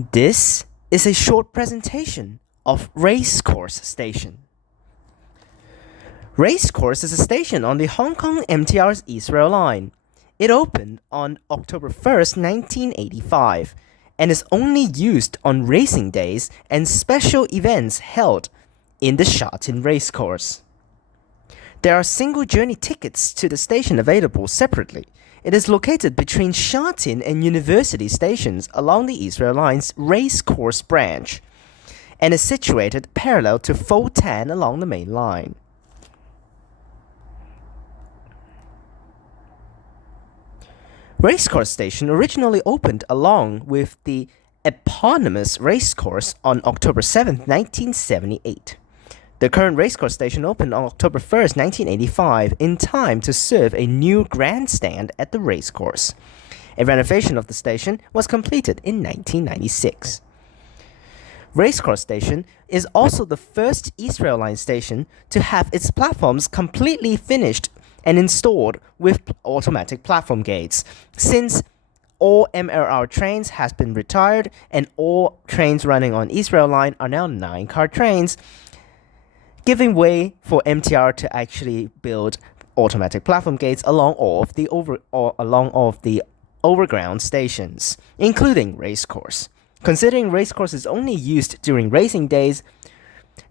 This is a short presentation of Racecourse Station. Racecourse is a station on the Hong Kong MTR's East Rail Line. It opened on October 1st, 1985, and is only used on racing days and special events held in the Sha Tin Racecourse. There are single journey tickets to the station available separately. It is located between Sha Tin and University stations along the East Rail Line's Racecourse branch, and is situated parallel to Fo Tan along the main line. Racecourse Station originally opened along with the eponymous racecourse on October 7, 1978. The current Racecourse Station opened on October 1st, 1985, in time to serve a new grandstand at the racecourse. A renovation of the station was completed in 1996. Racecourse Station is also the first East Rail Line station to have its platforms completely finished and installed with automatic platform gates, since all MLR trains has been retired and all trains running on East Rail Line are now 9-car trains, giving way for MTR to actually build automatic platform gates along all of the overground stations, including Racecourse. Considering Racecourse is only used during racing days,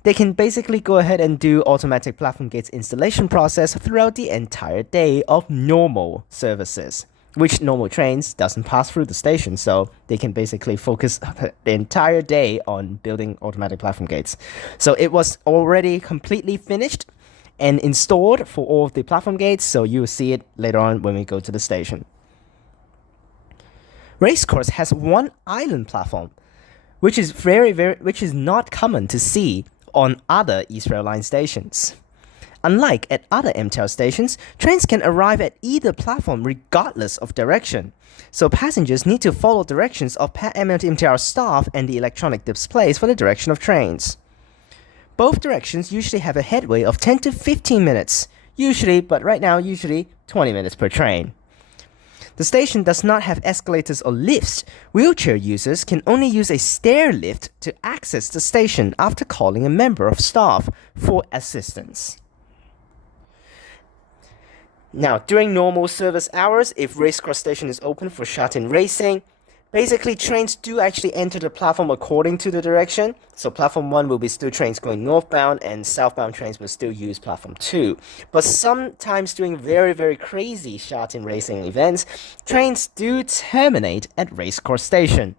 they can basically go ahead and do automatic platform gates installation process throughout the entire day of normal services, which normal trains doesn't pass through the station, so they can basically focus the entire day on building automatic platform gates. So it was already completely finished and installed for all of the platform gates, so you will see it later on when we go to the station. Racecourse has one island platform, which is not common to see on other East Rail Line stations. Unlike at other MTR stations, trains can arrive at either platform regardless of direction, so passengers need to follow directions of MTR staff and the electronic displays for the direction of trains. Both directions usually have a headway of 10 to 15 minutes, usually 20 minutes per train. The station does not have escalators or lifts. Wheelchair users can only use a stair lift to access the station after calling a member of staff for assistance. Now, during normal service hours, if Racecourse Station is open for Sha Tin racing, basically trains do actually enter the platform according to the direction. So platform 1 will be still trains going northbound, and southbound trains will still use platform 2. But sometimes during very, very crazy Sha Tin racing events, trains do terminate at Racecourse Station.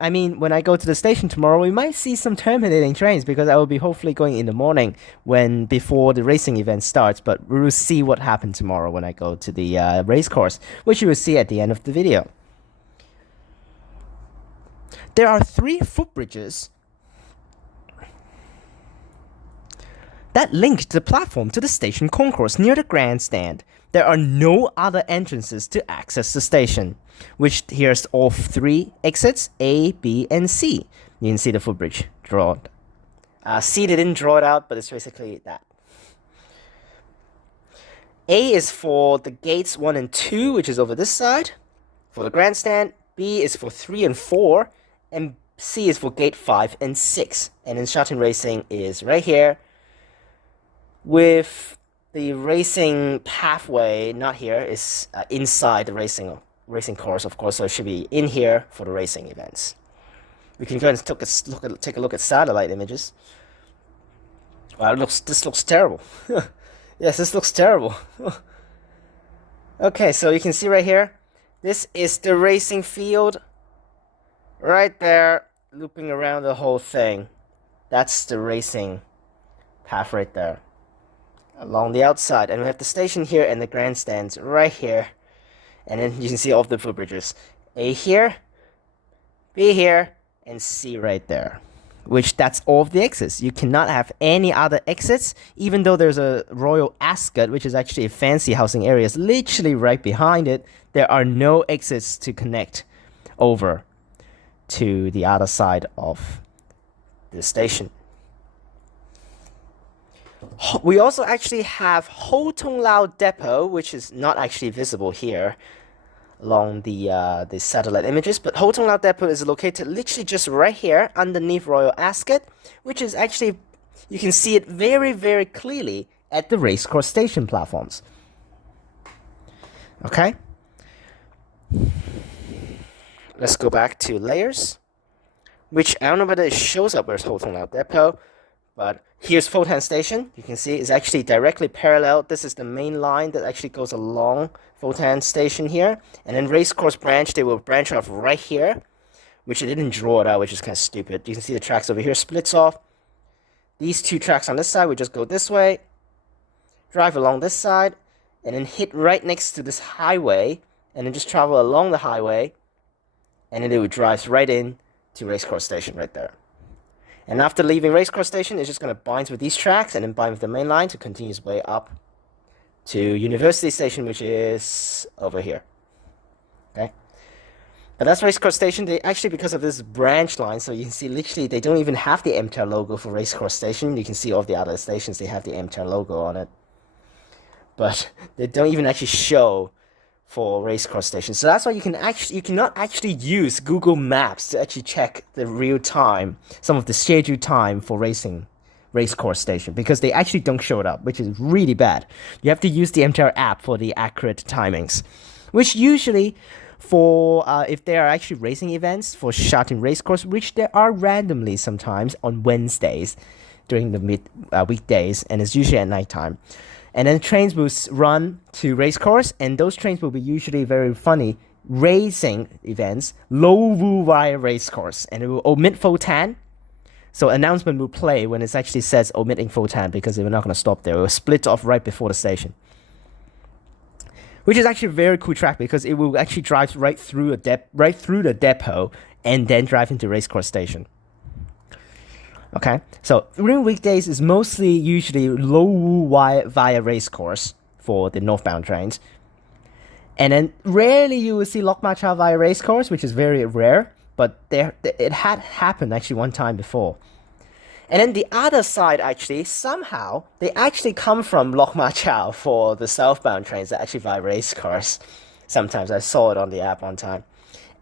When I go to the station tomorrow, we might see some terminating trains, because I will be hopefully going in the morning before the racing event starts, but we will see what happens tomorrow when I go to the racecourse, which you will see at the end of the video. There are 3 footbridges that link the platform to the station concourse near the grandstand. There are no other entrances to access the station, which here's all 3 exits, A, B, and C. You can see the footbridge drawn. C, they didn't draw it out, but it's basically that. A is for the gates 1 and 2, which is over this side, for the grandstand. B is for 3 and 4, and C is for gate 5 and 6. And then Sha Tin Racing is right here, with the racing pathway not here, is inside the racing course, of course, so it should be in here for the racing events. We can go and take a look at satellite images. Wow, this looks terrible. Yes, this looks terrible. Okay, so you can see right here, this is the racing field right there, looping around the whole thing. That's the racing path right there along the outside, and we have the station here and the grandstands right here, and then you can see all of the footbridges. A here, B here, and C right there, which that's all of the exits. You cannot have any other exits, even though there's a Royal Ascot, which is actually a fancy housing area, is literally right behind it. There are no exits to connect over to the other side of the station. We also actually have Ho Tung Lao Depot, which is not actually visible here, along the satellite images. But Hotong Lao Depot is located literally just right here underneath Royal Ascot, which is actually, you can see it very, very clearly at the Racecourse Station platforms. Okay, let's go back to layers, which I don't know whether it shows up as Hotong Lao Depot, but here's Fotang Station. You can see it's actually directly parallel. This is the main line that actually goes along Fotang Station here. And then Racecourse branch, they will branch off right here, which they didn't draw it out, which is kind of stupid. You can see the tracks over here splits off. These two tracks on this side will just go this way, drive along this side, and then hit right next to this highway, and then just travel along the highway, and then it would drive right in to Racecourse Station right there. And after leaving Racecourse Station, it's just going to bind with these tracks and then bind with the main line to continue its way up to University Station, which is over here. Okay? But that's Racecourse Station. They actually, because of this branch line, so you can see literally they don't even have the MTEL logo for Racecourse Station. You can see all the other stations, they have the MTEL logo on it. But they don't even actually show for Racecourse Station. So that's why you cannot actually use Google Maps to actually check the real time, some of the scheduled time for Racecourse Station, because they actually don't show it up, which is really bad. You have to use the MTR app for the accurate timings, which usually for if there are actually racing events for Sha Tin Racecourse, which there are randomly sometimes on Wednesdays during the weekdays, and it's usually at nighttime. And then trains will run to Racecourse, and those trains will be usually very funny racing events, Lo Wu via Racecourse, and it will omit Fotang. So announcement will play when it actually says omitting Fotang, because they're not going to stop there. It will split off right before the station, which is actually a very cool track because it will actually drive right through the depot and then drive into Racecourse Station. Okay, so during weekdays is mostly usually Lo Wu via Racecourse for the northbound trains. And then rarely you will see Lok Ma Chau via Racecourse, which is very rare, but it had happened actually one time before. And then the other side actually, somehow, they actually come from Lok Ma Chau for the southbound trains that actually via Racecourse. Sometimes I saw it on the app one time.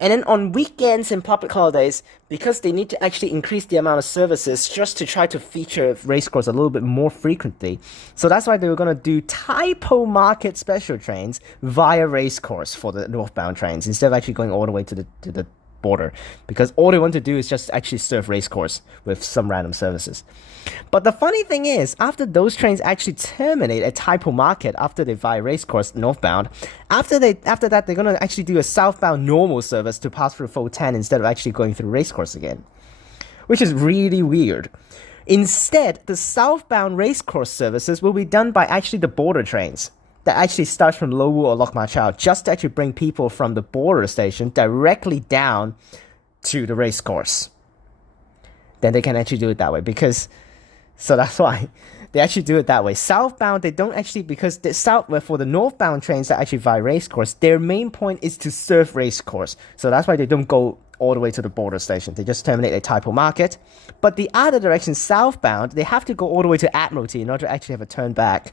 And then on weekends and public holidays, because they need to actually increase the amount of services just to try to feature Racecourse a little bit more frequently. So that's why they were going to do Typo Market special trains via Racecourse for the northbound trains, instead of actually going all the way to the border, because all they want to do is just actually serve Racecourse with some random services. But the funny thing is, after those trains actually terminate at Typo Market after they via Racecourse northbound, after that they're gonna actually do a southbound normal service to pass through Fotang instead of actually going through Racecourse again, which is really weird. Instead, the southbound Racecourse services will be done by actually the border trains that actually starts from Lo Wu or Lok Ma Chau, just to actually bring people from the border station directly down to the Racecourse. Then they can actually do it that way, because so that's why they actually do it that way. Southbound, they don't actually, because for the northbound trains that actually via Racecourse, their main point is to serve Racecourse. So that's why they don't go all the way to the border station. They just terminate at Typo Market. But the other direction, southbound, they have to go all the way to Admiralty in order to actually have a turn back.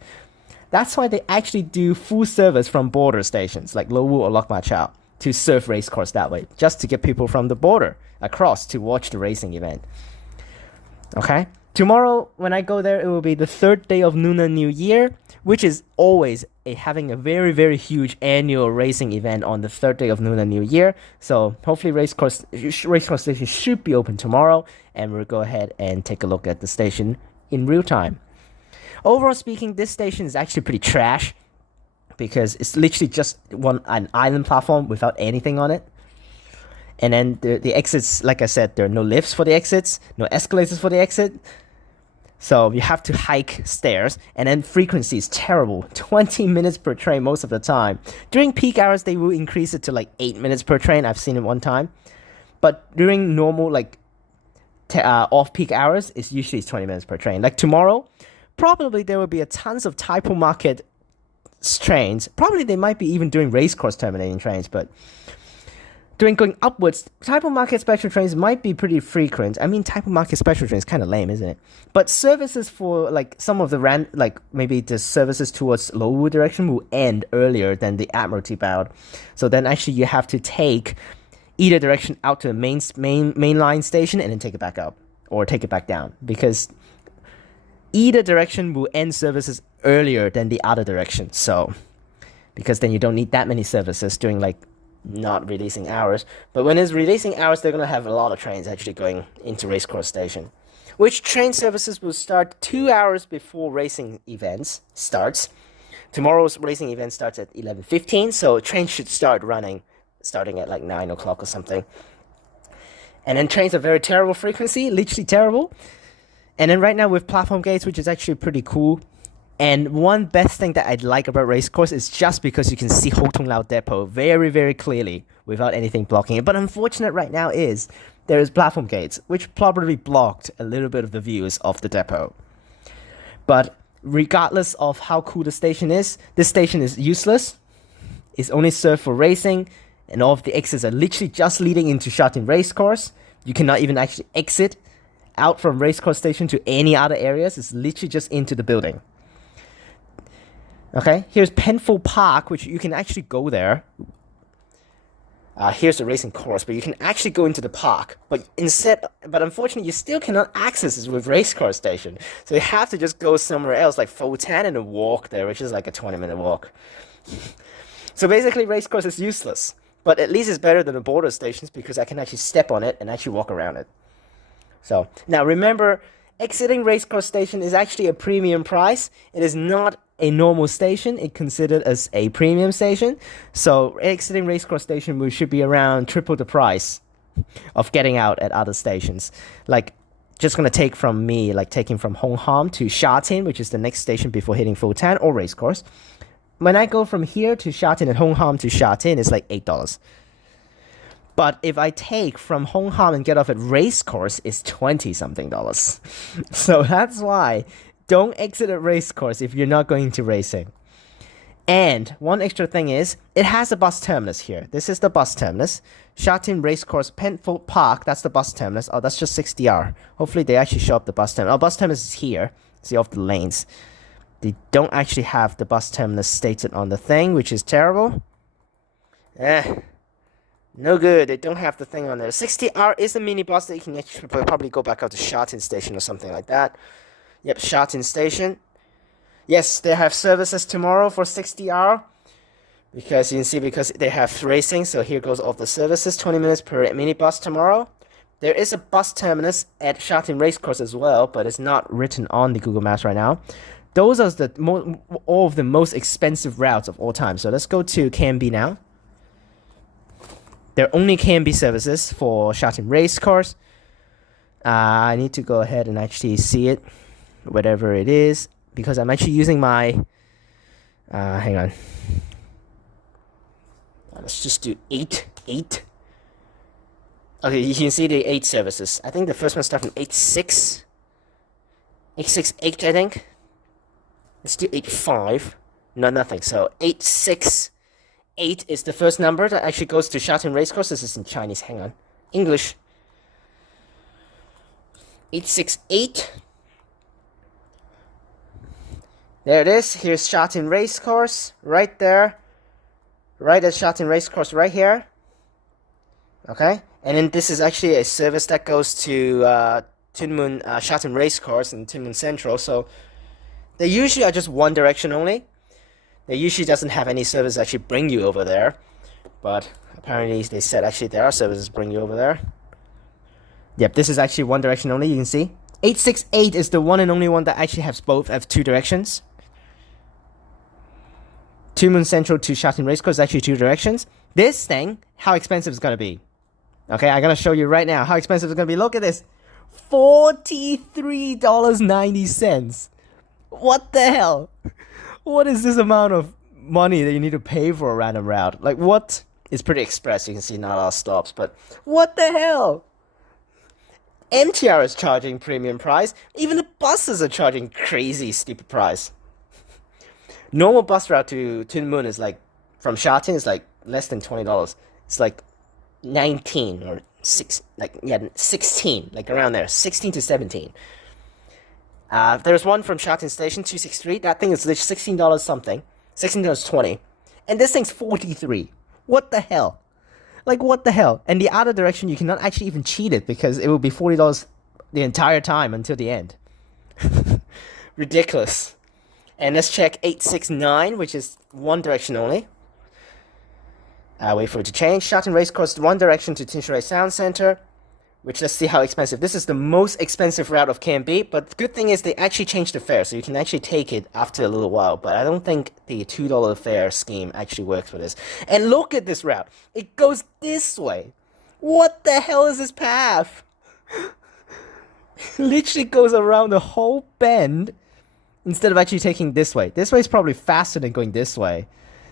That's why they actually do full service from border stations like Lo Wu or Lok Ma Chau to serve Racecourse that way, just to get people from the border across to watch the racing event. Okay? Tomorrow, when I go there, it will be the third day of Lunar New Year, which is always having a very, very huge annual racing event on the third day of Lunar New Year. So hopefully Racecourse Station should be open tomorrow, and we'll go ahead and take a look at the station in real time. Overall speaking, this station is actually pretty trash, because it's literally just an island platform without anything on it. And then the exits, like I said, there are no lifts for the exits, no escalators for the exit. So you have to hike stairs, and then frequency is terrible. 20 minutes per train most of the time. During peak hours, they will increase it to like 8 minutes per train. I've seen it one time. But during normal, off-peak hours, it's usually 20 minutes per train. Like tomorrow, probably there will be a tons of Typo Market trains. Probably they might be even doing Racecourse terminating trains, but going upwards, type of market special trains might be pretty frequent. I mean, type of market special trains kind of lame, isn't it? But services for like some of the like maybe the services towards Lowu direction will end earlier than the Admiralty bound. So then actually you have to take either direction out to the main line station and then take it back up or take it back down, because either direction will end services earlier than the other direction. So because then you don't need that many services during like not releasing hours. But when it's releasing hours, they're going to have a lot of trains actually going into Racecourse Station, which train services will start 2 hours before racing events starts. Tomorrow's racing event starts at 11:15, so trains should start running starting at like 9 o'clock or something. And then trains are very terrible frequency, literally terrible. And then right now with platform gates, which is actually pretty cool. And one best thing that I like about Racecourse is just because you can see Ho Tung Lao Depot very, very clearly without anything blocking it. But unfortunate right now is there is platform gates, which probably blocked a little bit of the views of the depot. But regardless of how cool the station is, this station is useless. It's only served for racing, and all of the exits are literally just leading into Sha Tin Racecourse. You cannot even actually exit out from Racecourse Station to any other areas. It's literally just into the building. Okay, here's Penfold Park, which you can actually go there. Here's the racing course, but you can actually go into the park. But unfortunately, you still cannot access this with Racecourse Station. So you have to just go somewhere else, like Fotan, and walk there, which is like a 20-minute walk. So basically, Racecourse is useless. But at least it's better than the border stations because I can actually step on it and actually walk around it. So now remember, exiting Racecourse Station is actually a premium price. It is not a normal station. It's considered as a premium station. So exiting Racecourse Station should be around triple the price of getting out at other stations. Like, just going to take from me, like taking from Hong Ham to Sha Tin, which is the next station before hitting Fotan or Racecourse. When I go from here to Sha Tin and Hong Ham to Sha Tin, it's like $8. But if I take from Hong Ham and get off at Racecourse, it's $20-something. So that's why don't exit at Racecourse if you're not going to racing. And one extra thing is, it has a bus terminus here. This is the bus terminus. Sha Tin Racecourse Penfold Park, that's the bus terminus. Oh, that's just 60R. Hopefully they actually show up the bus terminus. Oh, bus terminus is here. See off the lanes. They don't actually have the bus terminus stated on the thing, which is terrible. No good. They don't have the thing on there. 60R is a mini bus that you can actually probably go back out to Sha Tin Station or something like that. Yep, Sha Tin Station. Yes, they have services tomorrow for 60R. Because you can see, because they have racing, so here goes all the services. 20 minutes per minibus tomorrow. There is a bus terminus at Sha Tin Racecourse as well, but it's not written on the Google Maps right now. Those are all of the most expensive routes of all time. So let's go to KMB now. There are only KMB services for Sha Tin Racecourse. I need to go ahead and actually see it, whatever it is, because I'm actually using my... hang on. Let's just do 8. Okay, you can see the 8 services. I think the first one starts from 8.6. 8.6.8, I think. Let's do 8.5. No, nothing. So 8.6.8 is the first number that actually goes to Sha Tin Racecourse. This is in Chinese. Hang on. English. 8.6.8. There it is. Here's Sha Tin Racecourse. Right there. Right at Sha Tin Racecourse right here. Okay. And then this is actually a service that goes to Tuen Mun Sha Tin Racecourse and Tuen Mun Central. So they usually are just one direction only. They usually doesn't have any service that actually bring you over there. But apparently they said actually there are services bring you over there. Yep, this is actually one direction only, you can see. 8.6.8 is the one and only one that actually has two directions. Tuen Mun Central to Sha Tin Racecourse is actually 2 directions. This thing, how expensive it's going to be. Okay, I'm going to show you right now how expensive it's going to be. Look at this. $43.90. What the hell? What is this amount of money that you need to pay for a random route? Like, what? It's pretty express. You can see not a lot of stops, but what the hell? MTR is charging premium price. Even the buses are charging crazy stupid price. Normal bus route to Tuen Mun is like, from Sha Tin is like less than $20. It's like 19 or 6, like, yeah, 16, like around there, 16 to 17. There's one from Shelton Station, 263. That thing is like $16 something, $16.20, and this thing's 43. What the hell? Like, what the hell? And the other direction, you cannot actually even cheat it because it will be $40 the entire time until the end. Ridiculous. And let's check 869, which is one direction only. Wait for it to change. Shelton Racecourse, one direction to Tinshui Sound Center. Which, let's see how expensive. This is the most expensive route of KMB, but the good thing is they actually changed the fare, so you can actually take it after a little while. But I don't think the $2 fare scheme actually works for this. And look at this route. It goes this way. What the hell is this path? It literally goes around the whole bend instead of actually taking this way. This way is probably faster than going this way.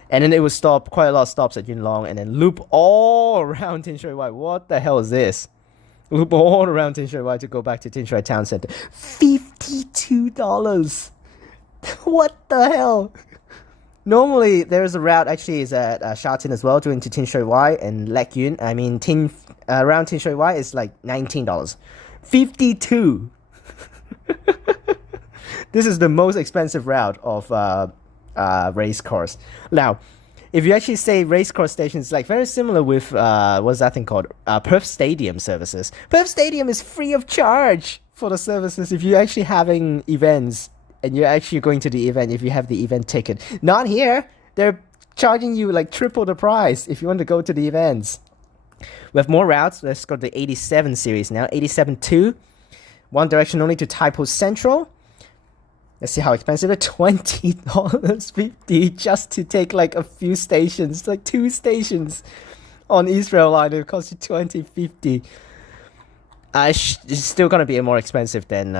And then it would stop, quite a lot of stops at Yuen Long, and then loop all around Tinshui Wai. What the hell is this? Loop all around Tinshui Wai to go back to Tinshui Town Center. $52. What the hell? Normally, there's a route actually is at Shelton as well, doing to Tinshui Wai and Lek Yun. I mean, around Tinshui Wai is like $19. 52. This is the most expensive route of Racecourse. Now, if you actually say Racecourse Station, it's like very similar with what's that thing called? Perth Stadium services. Perth Stadium is free of charge for the services if you're actually having events and you're actually going to the event if you have the event ticket. Not here. They're charging you like triple the price if you want to go to the events. We have more routes. Let's go to the 87 series now. 87-2. One direction only to Taipo Central. Let's see how expensive it is. $20.50 just to take like a few stations, like 2 stations on East Rail Line. It costs you $20.50. It's still gonna be more expensive than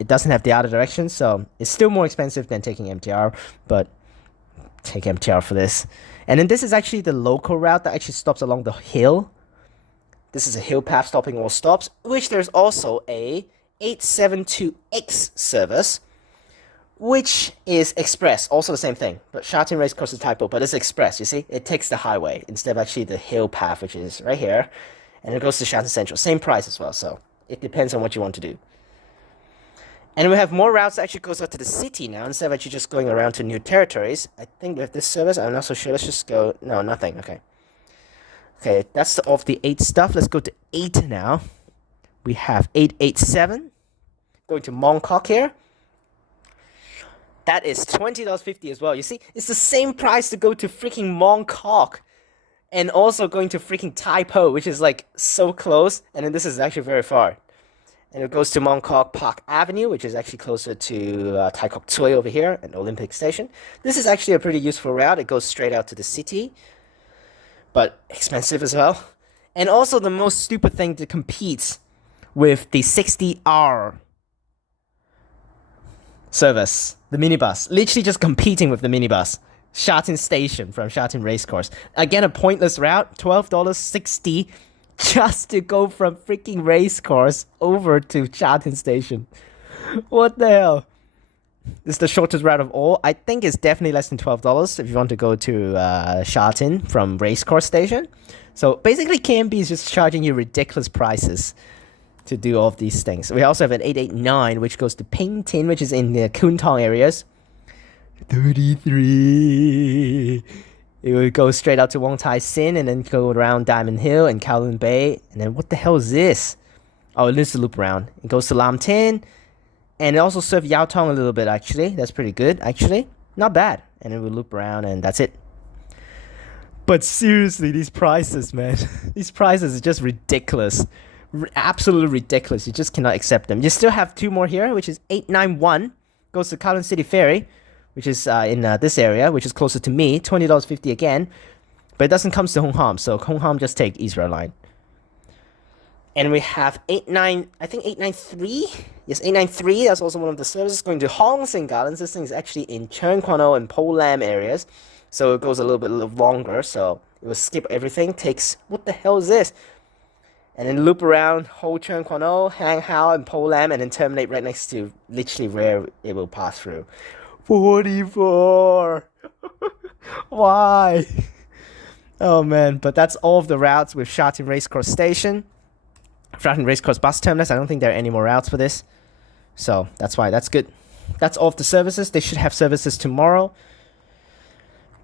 it doesn't have the other direction, so it's still more expensive than taking MTR. But take MTR for this. And then this is actually the local route that actually stops along the hill. This is a hill path stopping all stops, which there's also a 872X service, which is express, also the same thing. But Shelton Racecourse is typo, but it's express, you see? It takes the highway instead of actually the hill path, which is right here. And it goes to Shelton Central. Same price as well, so it depends on what you want to do. And we have more routes that actually goes out to the city now, instead of actually just going around to new territories. I think with this service, I'm not so sure. Let's just go... No, nothing. Okay. Okay, that's of the 8 stuff. Let's go to 8 now. We have 887. Going to Mongkok here. That is $20.50 as well. You see, it's the same price to go to freaking Mongkok. And also going to freaking Taipo, which is like so close. And then this is actually very far. And it goes to Mongkok Park Avenue, which is actually closer to Tai Kok Tsui over here and Olympic Station. This is actually a pretty useful route. It goes straight out to the city, but expensive as well. And also the most stupid thing to compete with the 60R service, the minibus. Literally just competing with the minibus. Shelton Station from Shelton Racecourse. Again, a pointless route, $12.60 just to go from freaking Racecourse over to Shelton Station. What the hell? This is the shortest route of all. I think it's definitely less than $12 if you want to go to Shelton from Racecourse Station. So basically, KMB is just charging you ridiculous prices to do all of these things. We also have an 889, which goes to Ping Tin, which is in the Kuntong areas. 33. It would go straight out to Wong Tai Sin and then go around Diamond Hill and Kowloon Bay. And then what the hell is this? Oh, it is the loop around. It goes to Lam Tin. And it also serves Yao Tong a little bit, actually. That's pretty good, actually. Not bad. And then we loop around and that's it. But seriously, these prices, man. These prices are just ridiculous. Absolutely ridiculous. You just cannot accept them. You still have 2 more here, which is 891. Goes to Kowloon City Ferry, which is in this area, which is closer to me. $20.50 again. But it doesn't come to Hong Kong, so Hong Kong just take East Rail Line. And we have 893. Yes, 893. That's also one of the services going to Hong Sing Gardens. This thing is actually in Cheung Kwan O and Po Lam areas. So it goes a little bit longer. So it will skip everything. Takes... What the hell is this? And then loop around Ho Cheung Kwan O, Hang Hao, and Po Lam. And then terminate right next to literally where it will pass through. 44. Why? Oh man, but that's all of the routes with Sha Tin Racecourse Station. Sha Tin Racecourse Bus Terminus. I don't think there are any more routes for this. So that's why that's good. That's all of the services. They should have services tomorrow.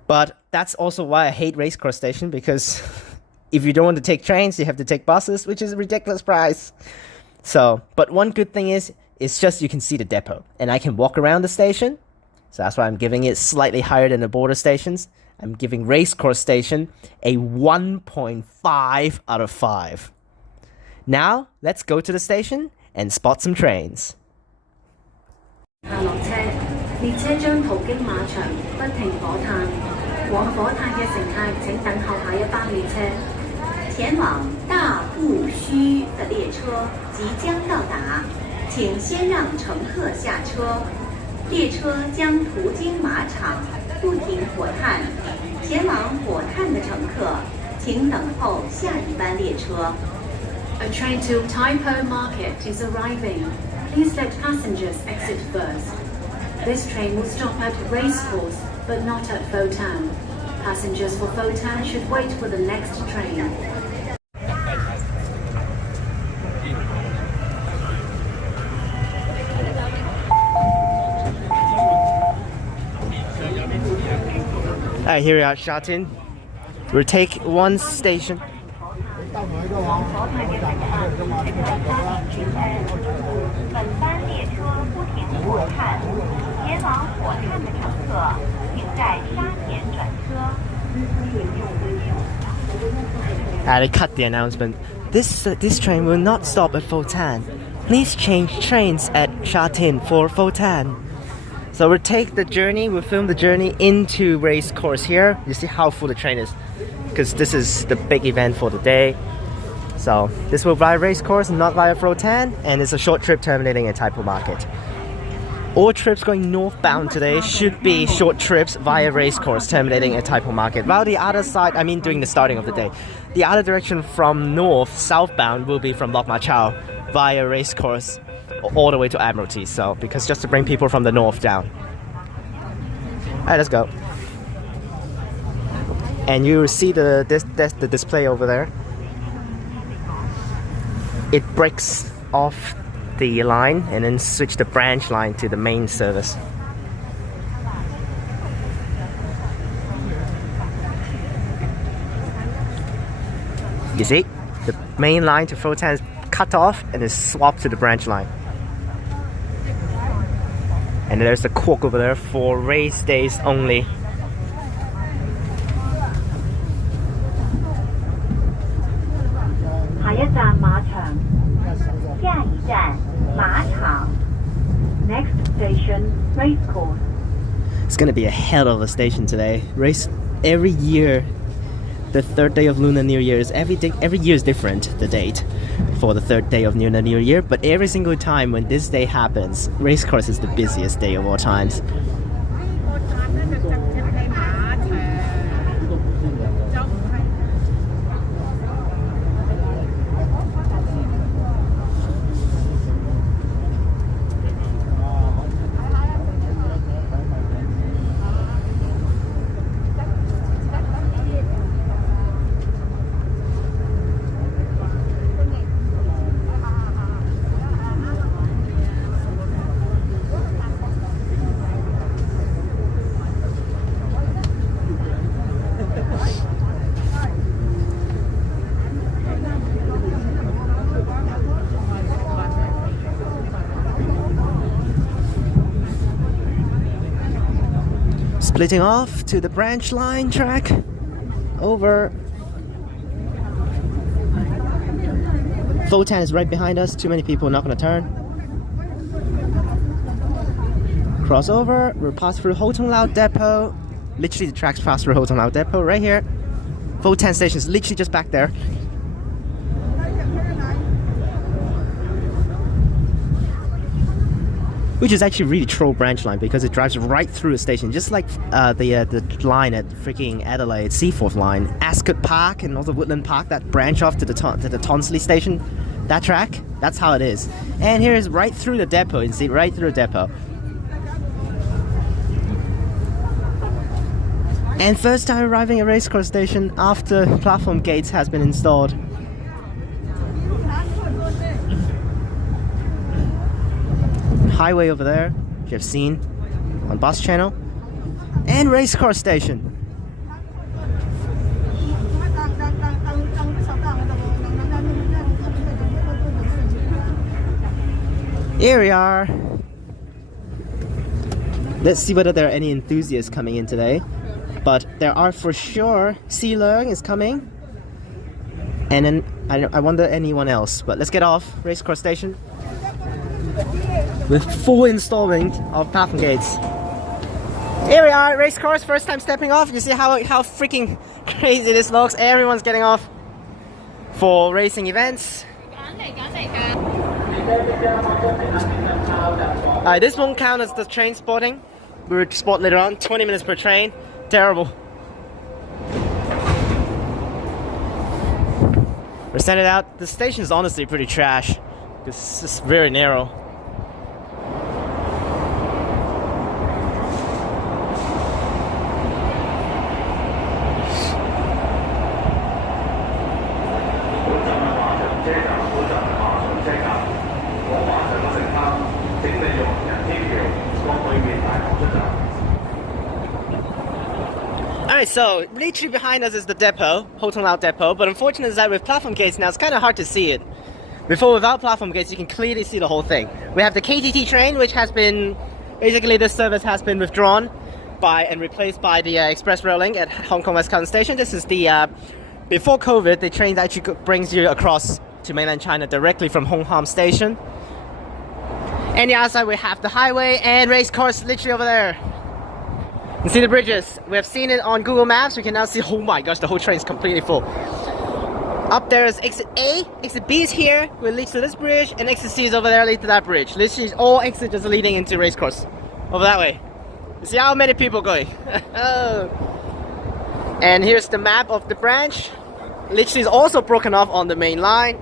But that's also why I hate Racecourse Station, because if you don't want to take trains, you have to take buses, which is a ridiculous price. So, but one good thing is, it's just you can see the depot. And I can walk around the station. So that's why I'm giving it slightly higher than the border stations. I'm giving Racecourse Station a 1.5 out of 5. Now, let's go to the station and spot some trains. 下落車，列車將途經馬場，不停火炭。往火炭嘅乘客請等候下一班列車。前往大雾墟的列車即將到達，請先讓乘客下車。列車將途經馬場，不停火炭。前往火炭的乘客請等候下一班列車。A train to Taipo Market is arriving. Please let passengers exit first. This train will stop at Racecourse, but not at Fotan. Passengers for Fotan should wait for the next train. Alright, here we are at Sha Tin. We'll take one station. 往火炭嘅乘客，請在沙田轉車。本班列車不停火炭，前往火炭的乘客，請在沙田轉車。They cut the announcement. This train will not stop at Fotan. Please change trains at Sha Tin for Fotan. So we'll take the journey, we'll film the journey into Racecourse here. You see how full the train is, because this is the big event for the day. So this will via Racecourse, not via Fotan, and it's a short trip terminating at Taipo Market. All trips going northbound today should be short trips via Racecourse terminating at Taipo Market. While the other side, I mean during the starting of the day, the other direction from north, southbound, will be from Lok Ma Chau via Racecourse all the way to Admiralty. So because just to bring people from the north down. Alright, let's go. And you will see the display over there. It breaks off the line and then switch the branch line to the main service. You see, the main line to Fotan is cut off and is swapped to the branch line. And there's the cork over there for race days only. Next station, Racecourse. It's gonna be a hell of a station today. Race every year. The third day of Lunar New Year is every year is different, the date for the third day of Lunar New Year, but every single time when this day happens, Racecourse is the busiest day of all times. Splitting off to the branch line track. Over. Fotan is right behind us. Too many people, not gonna turn. Cross over. We'll pass through Ho Tung Lao Depot. Literally the tracks pass through Ho Tung Lao Depot right here. Fotan station is literally just back there. Which is actually really troll branch line because it drives right through the station, just like the line at freaking Adelaide Seaforth line, Ascot Park and also Woodland Park, that branch off to the Tonsley station, that track, that's how it is. And here is right through the depot, you see, right through the depot. And first time arriving at Racecourse Station after platform gates has been installed. Highway over there, you have seen on bus channel. And Racecourse Station. Here we are. Let's see whether there are any enthusiasts coming in today. But there are for sure. Sea Leung is coming. And then I wonder anyone else. But let's get off Racecourse Station with full installment of platform gates. Here we are, Racecourse, first time stepping off. You see how freaking crazy this looks. Everyone's getting off for racing events. This won't count as the train spotting. We will spot later on. 20 minutes per train. Terrible. We're sending it out. The station is honestly pretty trash. It's just very narrow. Alright, so literally behind us is the depot, Hotonglao depot, but unfortunately is that with platform gates now it's kind of hard to see it. Before, without platform gates, you can clearly see the whole thing. We have the KTT train, which has been, basically this service has been withdrawn by and replaced by the express rail link at Hong Kong West Kowloon Station. This is the, before COVID, the train that actually brings you across to mainland China directly from Hong Kong Station. And the other side we have the highway and Racecourse literally over there. You can see the bridges. We have seen it on Google Maps. We can now see, oh my gosh, the whole train is completely full. Up there is exit A, exit B is here, will lead to this bridge, and exit C is over there, lead to that bridge. Literally all exits are leading into Racecourse. Over that way. You see how many people going? And here's the map of the branch. Literally is also broken off on the main line.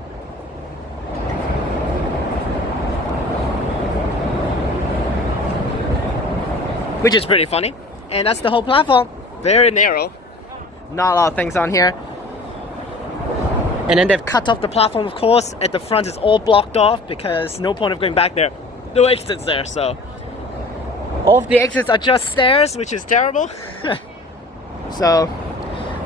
Which is pretty funny. And that's the whole platform. Very narrow. Not a lot of things on here. And then they've cut off the platform, of course. At the front is all blocked off because no point of going back there. No exits there, so. All of the exits are just stairs, which is terrible. So,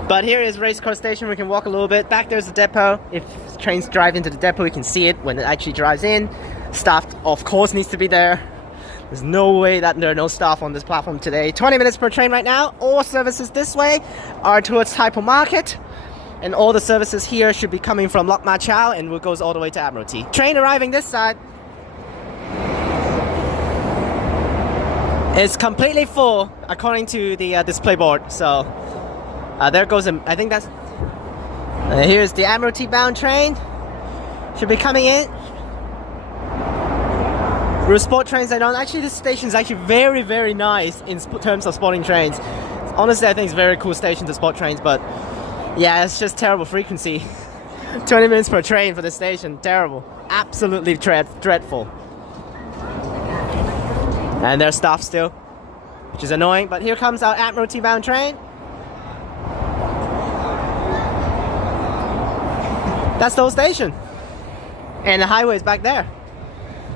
but here is Racecourse Station. We can walk a little bit. Back there's the depot. If trains drive into the depot, you can see it when it actually drives in. Staff, of course, needs to be there. There's no way that there are no staff on this platform today. 20 minutes per train right now. All services this way are towards Tai Po Market. And all the services here should be coming from Lok Ma Chau and it goes all the way to Admiralty. Train arriving this side. It's completely full according to the display board. So there goes, I think that's, here's the Admiralty bound train. Should be coming in. With sport trains, I don't. Actually, this station is actually very, very nice in terms of spotting trains. Honestly, I think it's a very cool station to spot trains, but yeah, it's just terrible frequency. 20 minutes per train for the station. Terrible. Absolutely dreadful. And there's staff still, which is annoying, but here comes our Admiralty bound train. That's the whole station. And the highway is back there.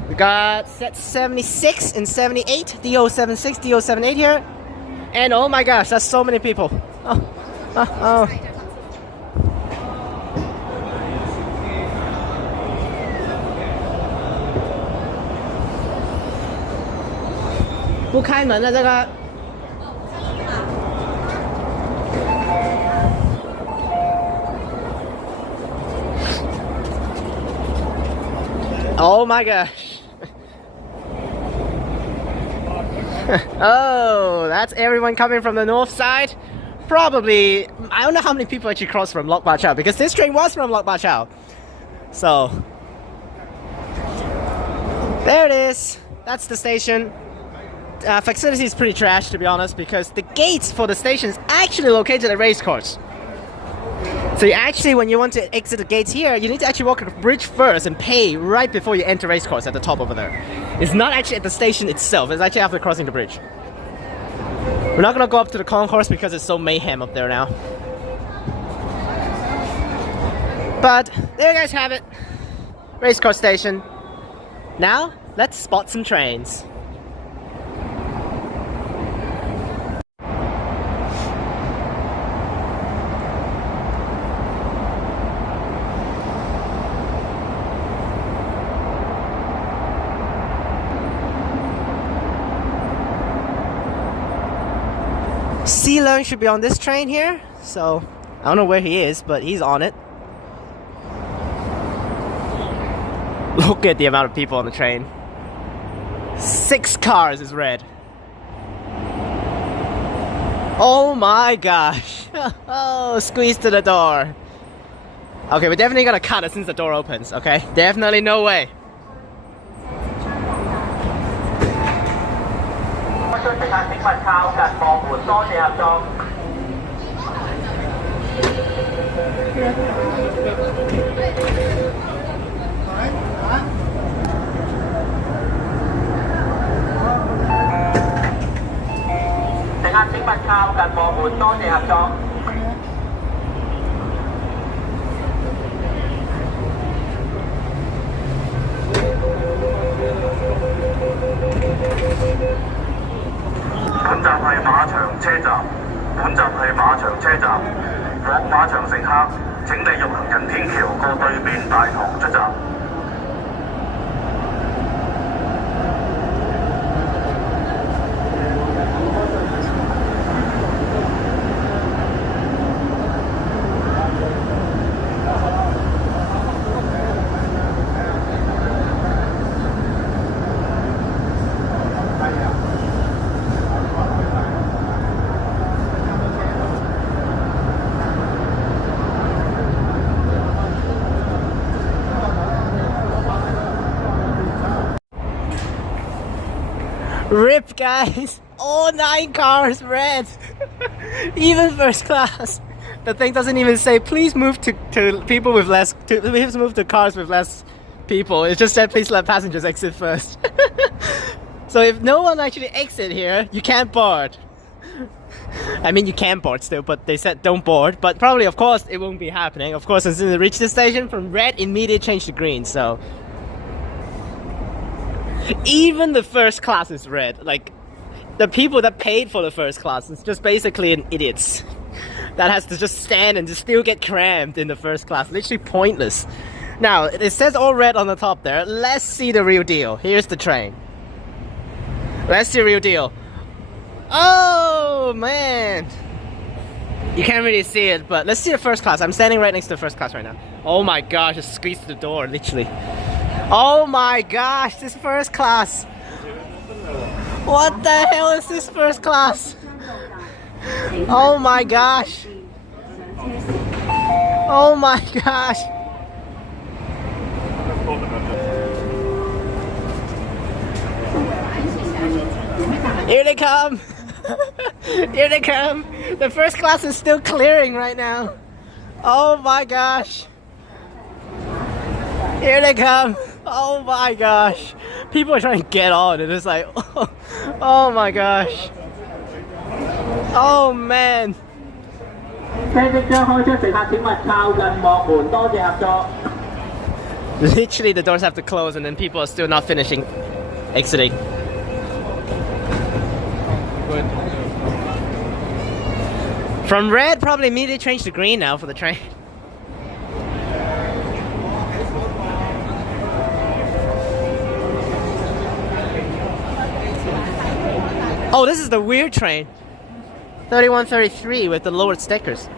We got set 76 and 78, DO76, DO78 here. And oh my gosh, that's so many people. Oh. 不开门了这个。Oh my gosh. Oh, that's everyone coming from the north side. Probably, I don't know how many people actually crossed from Lok Ma Chau because this train was from Lok Ma Chau. So, there it is. That's the station. Facility is pretty trash, to be honest, because the gates for the station is actually located at Racecourse. So you actually, when you want to exit the gates here, you need to actually walk the bridge first and pay right before you enter Racecourse at the top over there. It's not actually at the station itself, it's actually after crossing the bridge. We're not gonna go up to the concourse because it's so mayhem up there now. But there you guys have it. Racecourse Station. Now, let's spot some trains. Learn should be on this train here, so I don't know where he is, but he's on it. Look at the amount of people on the train. 6 cars is red. Oh my gosh. Oh, squeeze to the door. Okay, we're definitely gonna cut it since the door opens, okay? Definitely no way. 請客請勿靠近幕門，多謝合作。乘客請勿靠近幕門，多謝合作。本站係馬場車站，本站係馬場車站，往馬場乘客請利用行人天橋過對面大堂出站。Rip, guys! All 9 cars red! Even first class! The thing doesn't even say please move to people with less, please move to cars with less people. It just said please let passengers exit first. So if no one actually exit here, you can't board. I mean, you can board still, but they said don't board. But probably, of course, it won't be happening. Of course, as soon as they reach the station, from red, immediately change to green, so... Even the first class is red. Like, the people that paid for the first class is just basically an idiots that has to just stand and just still get crammed in the first class. Literally pointless. Now, it says all red on the top there. Let's see the real deal. Here's the train. Let's see the real deal. Oh, man. You can't really see it, but let's see the first class. I'm standing right next to the first class right now. Oh my gosh, it squeezed the door, literally. Oh my gosh, this first class. What the hell is this first class? Oh my gosh. Oh my gosh. Here they come. Here they come. The first class is still clearing right now. Oh my gosh. Here they come. Oh my gosh. People are trying to get on. It is like, oh my gosh. Oh man. Literally the doors have to close and then people are still not finishing exiting. From red, probably immediately change to green now for the train. Oh, this is the weird train. 3133 with the lowered stickers.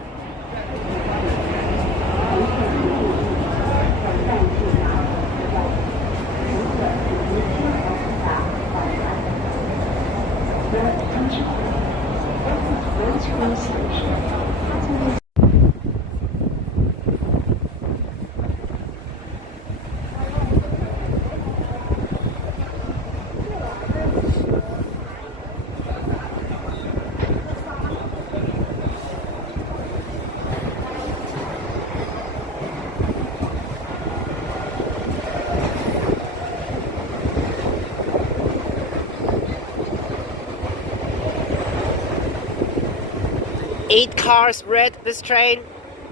8 cars red this train,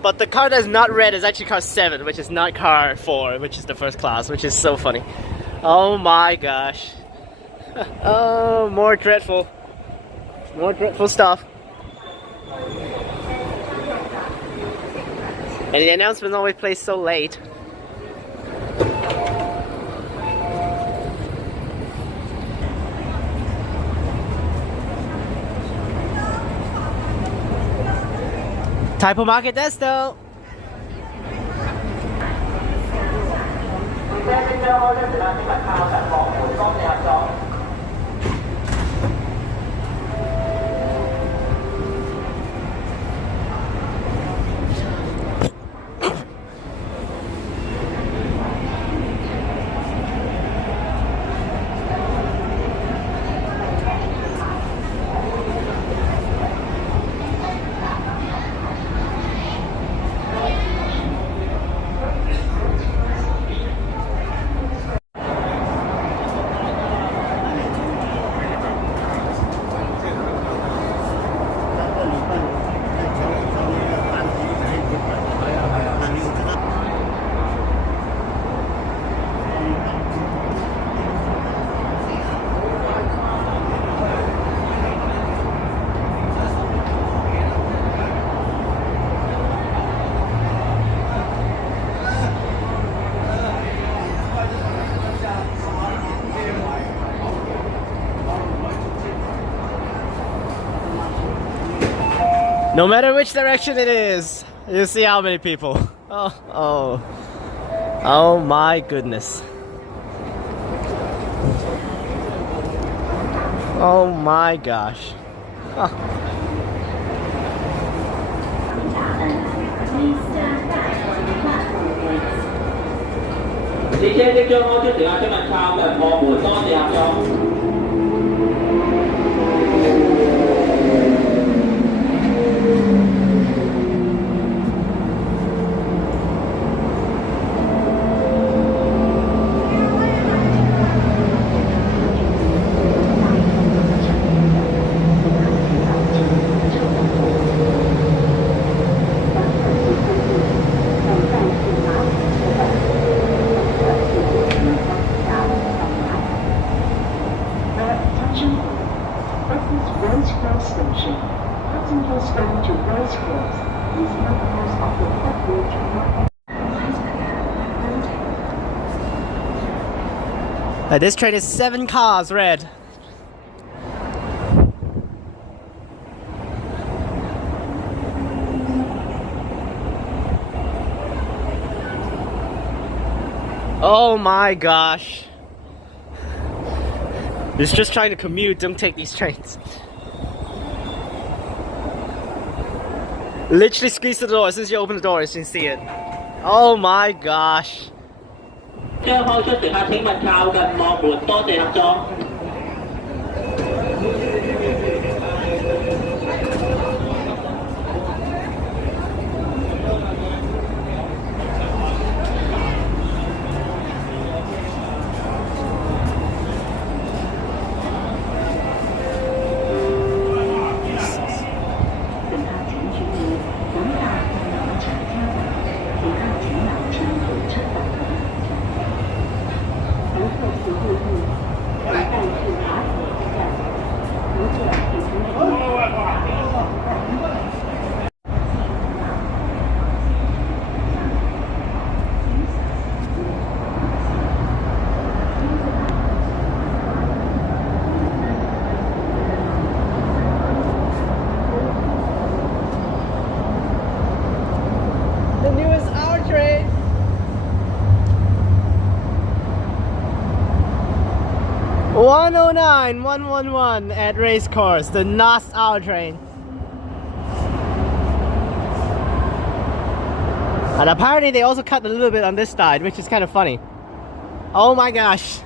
but the car that's not red is actually car 7, which is not car 4, which is the first class, which is so funny. Oh my gosh. Oh, more dreadful stuff. And the announcement always plays so late. Typo Market Desto. No matter which direction it is, you see how many people. Oh my goodness. Oh my gosh. Oh. 列車即將開出乘客請勿靠近貨門，多謝合作。Racecourse Station. Passengers going to Racecourse. Please make use of the footbridge. This train is 7 cars red. Oh my gosh. It's just trying to commute, don't take these trains. Literally squeeze the door. As soon as you open the door, you can see it. Oh my gosh. 將開出乘客請勿靠近幕門，多謝合作。The newest hour train. (109.111) at Racecourse, the last hour train. And apparently they also cut a little bit on this side, which is kind of funny. Oh my gosh.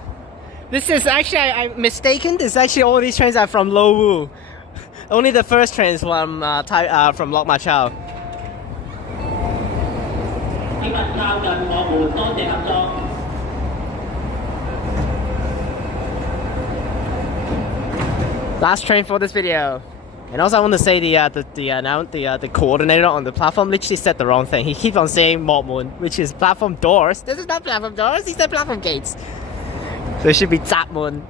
This is actually, I'm mistaken, this is actually all these trains are from Lo Wu. Only the first train is from Lok Ma Chau. 請勿靠近幕門，多謝合作。Last train for this video. And also, I want to say the coordinator on the platform literally said the wrong thing. He keeps on saying Mokmun, which is platform doors. This is not platform doors. He said platform gates. So it should be Zatmun.